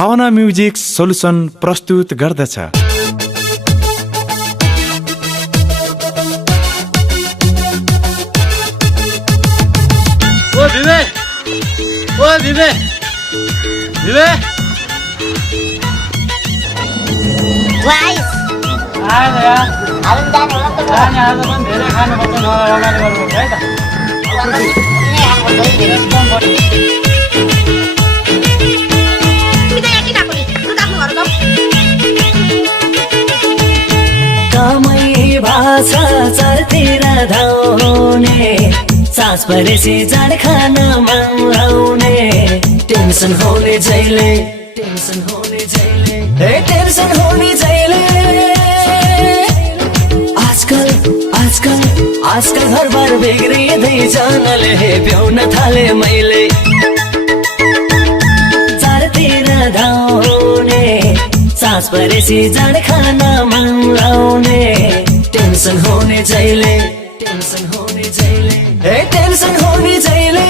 भावना music solution प्रस्तुत गर्दछ। ओ भिवे वाइस आएन यार हालुन जाने होला त खाने आज पनि धेरै खानुपर्छ रमाइलो गर्नुपर्छ है त कमै भाषा चारतिर धाउने सास परेसी जाड खान मलाउने टेन्सन होने जहिले टेन्सन होने जहिले आजकल घरबार बिग्रिँदै जानले भ्याउन थाले मैले चारतिर धाउने सास परेसी जाड खान मलाउने टेन्सन होने जहिले टेन्सन होने जहिले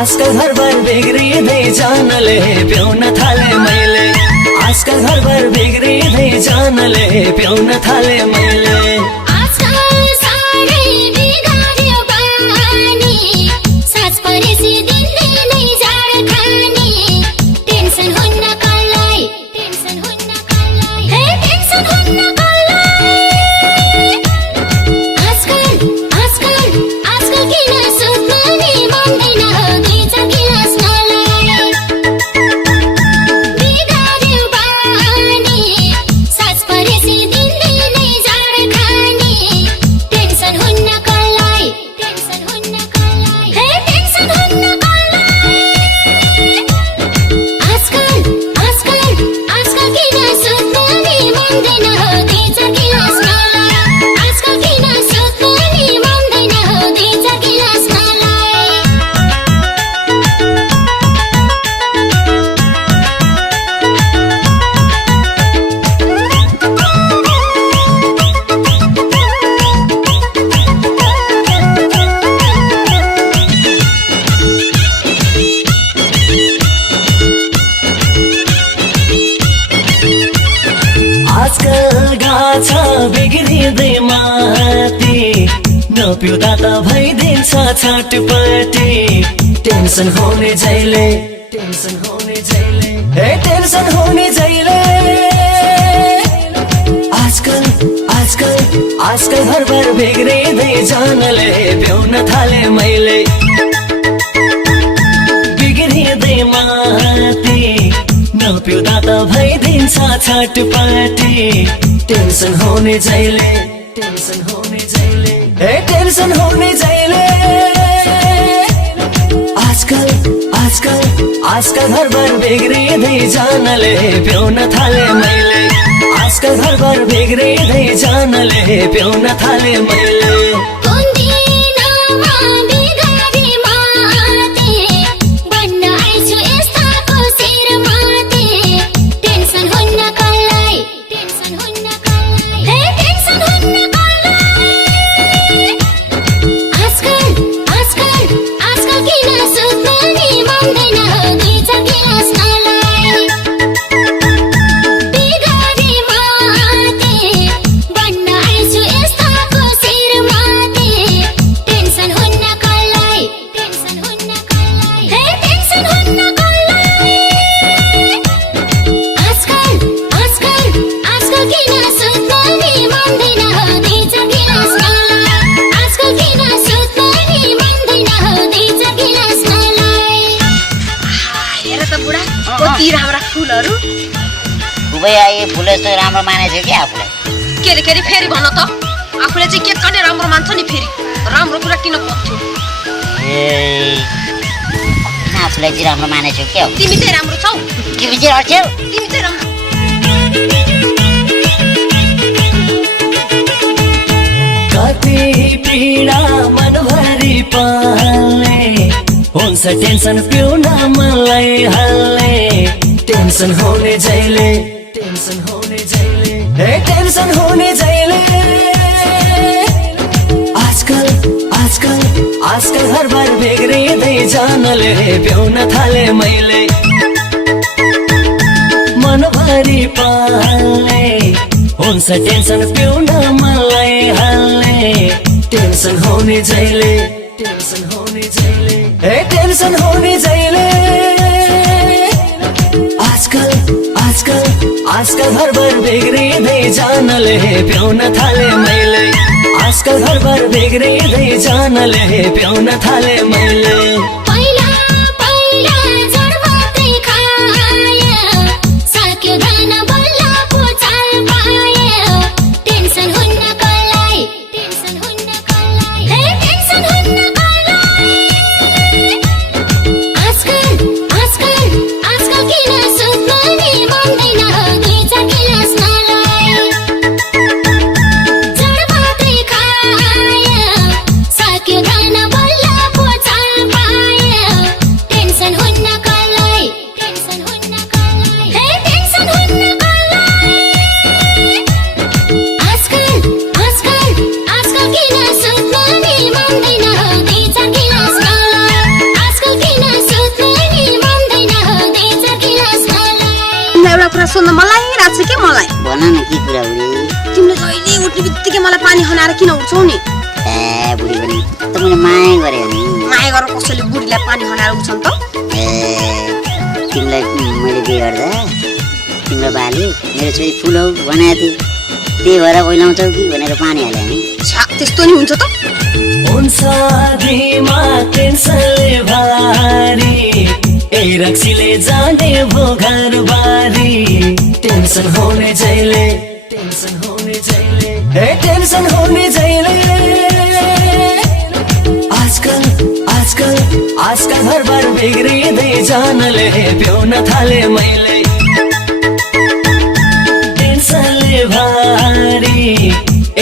आजकल घरबार बिग्रिँदै जानले भ्याउन थाले मैले आजकल घरबार बिग्रिँदै जानले भ्याउन थाले मैले बिग्रिँदै माथि नपिउँदा त भइदिन्छ छटपटी टेन्सन होने जहिले आजकल घरबार बिग्रिँदै जानले भ्याउन थाले मैले बिग्रिँदै माथि नपिउँदा त भइदिन्छ छटपटी टेन्सन होने जहिले आजकल घरबार बिग्रिँदै जानले भ्याउन थाले मैले आजकल घरबार बिग्रिँदै जानले भ्याउन थाले मैले फुल यस्तो राम्रो मानेछ कि आफूलाई के रे फेरि भन त आफूले चाहिँ के कने राम्रो मान्छ नि फेरि राम्रो कुरा किन पत्थ्यो आफूलाई चाहिँ राम्रो मानेछ के हो तिमी चाहिँ राम्रो छौ तिमी चाहिँ अर्थ्यौ तिमी चाहिँ राम्रो कति पीडा मनभरि पाल्ने हुन्छ टेन्सन पिउन मलाई हाल्ने टेन्सन होने जहिले टेन्सन होने जहिले आजकल घरबार बिग्रिँदै जानले प्याउन थाले मैले मनभरि पाल्ने हुन्छ टेन्सन पिउन मलाई हाल्ने टेन्सन हुने जहिले टेन्सन हुने जहिले ए टेन्सन हुने जहिले आजकल आजकल आजकल घरबार बिग्रिँदै जानले प्याउन थाले मैले आजकल घरबार बिग्रिँदै जानले प्याउन थाले मैले सुन्न मलाई राछ के मलाई भन न के कुरा बुढी तिमीले जहिले उठ्ने बित्तिकै मलाई पानी खनाएर किन उठ्छौ नि ए बुढी पनि तपाईले माया गरे नि माया गरेर कसैले बुढीलाई पानी खनाएर उठ्छन् त ए तिमीलाई मैले के गर्दा तिम्रो बाले मेरो छोरी फुल हौ बनाएको थिए त्यही भएर ओइलाउँछौ कि भनेर पानी हाले नि छा त्यस्तो नि हुन्छ त हुन्छ दिमा टेन्सनले भारी ए रक्सीले जाने भो घरबारी टेन्सन हुने जहिले टेन्सन हुने जहिले ए टेन्सन हुने जहिले आजकल आजकल आजकल घरबार बिग्रिँदै जानले प्याउन थाले मैले टेन्सनले भारी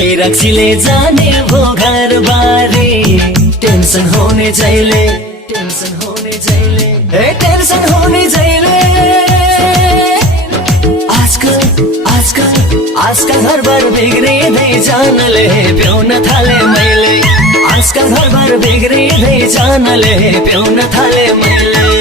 ए रक्सीले जाने भो घरबारी टेन्सन हुने जहिले टेन्सन हुने जहिले ए टेन्सन हुने जहिले आजकल आजकल आजकल घरबार बिग्रिँदै जानले प्याउन थाले मैले आजकल घरबार बिग्रिँदै जानले प्याउन थाले मैले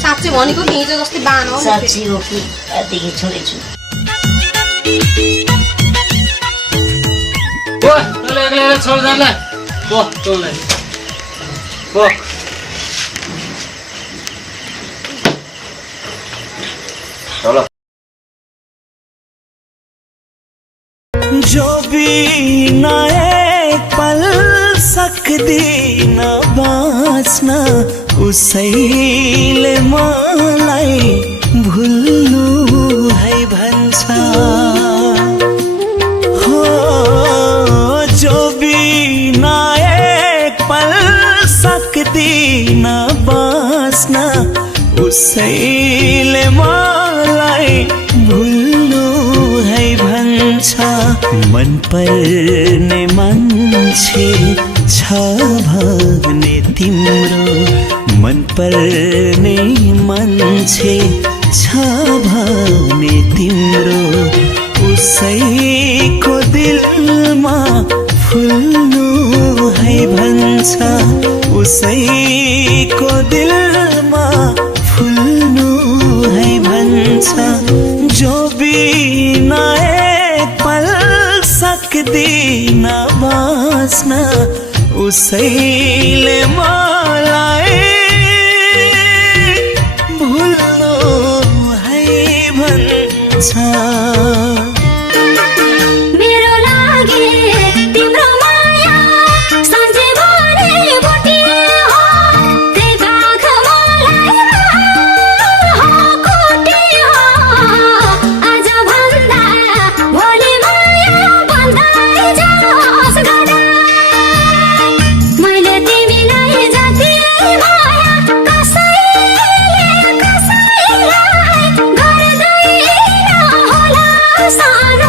साँच्चै भनेको कि हिजो जस्तै बान हो साँच्चै हो कि आजदेखि छोडेछु ओ तले गएर छोड जानला ओ तले ओ चलो जो भी ना एक पल सक्दी न बाँच्न उसैले मलाई भुल्नु है भन्छ हो जो बिना एक पल सक्दिन बाँच्न उसैले मलाई भुल्नु है भन्छ मन पर्ने मान्छे छ भने तिम्रो मन पर्ने मान्छे छ भने तिम्रो उसैको दिलमा फुल्नु है भन्छ उसैको दिलमा फुल्नु है भन्छ जो बिना एक पल सक्दिन बाँच्न उसैले मलाई भुल्नु है भन्छ मेरो लागि सानो